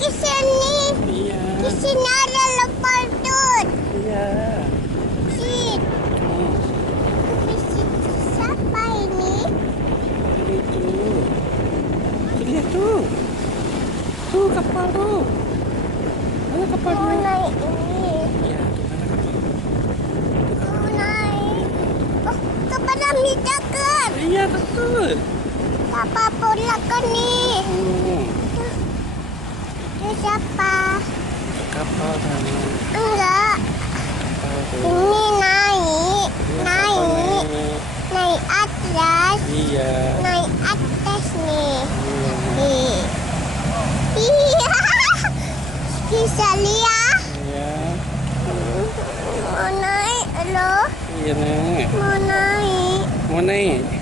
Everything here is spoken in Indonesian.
ke sini. Iya. Di sini ada lepantun. Iya. Sit. Siapa ini? Itu. Itu dia tuh. Tuh kapal tuh. Mana Mau kapalnya? naik ini. Iya, tuh mana kapal? Mau naik. Oh, kepada midakan. Iya, betul. Siapa pula kan nih? Itu siapa? Kapal sana. Enggak. Kapal tuh. Ini naik. Iya, Naik. kapal naik. Naik atas. Iya. Naik atas nih. Iya. Nih. Iya. Bisa lihat. Iya. Mau naik loh. Iya, Nek. Mau naik. Mau naik?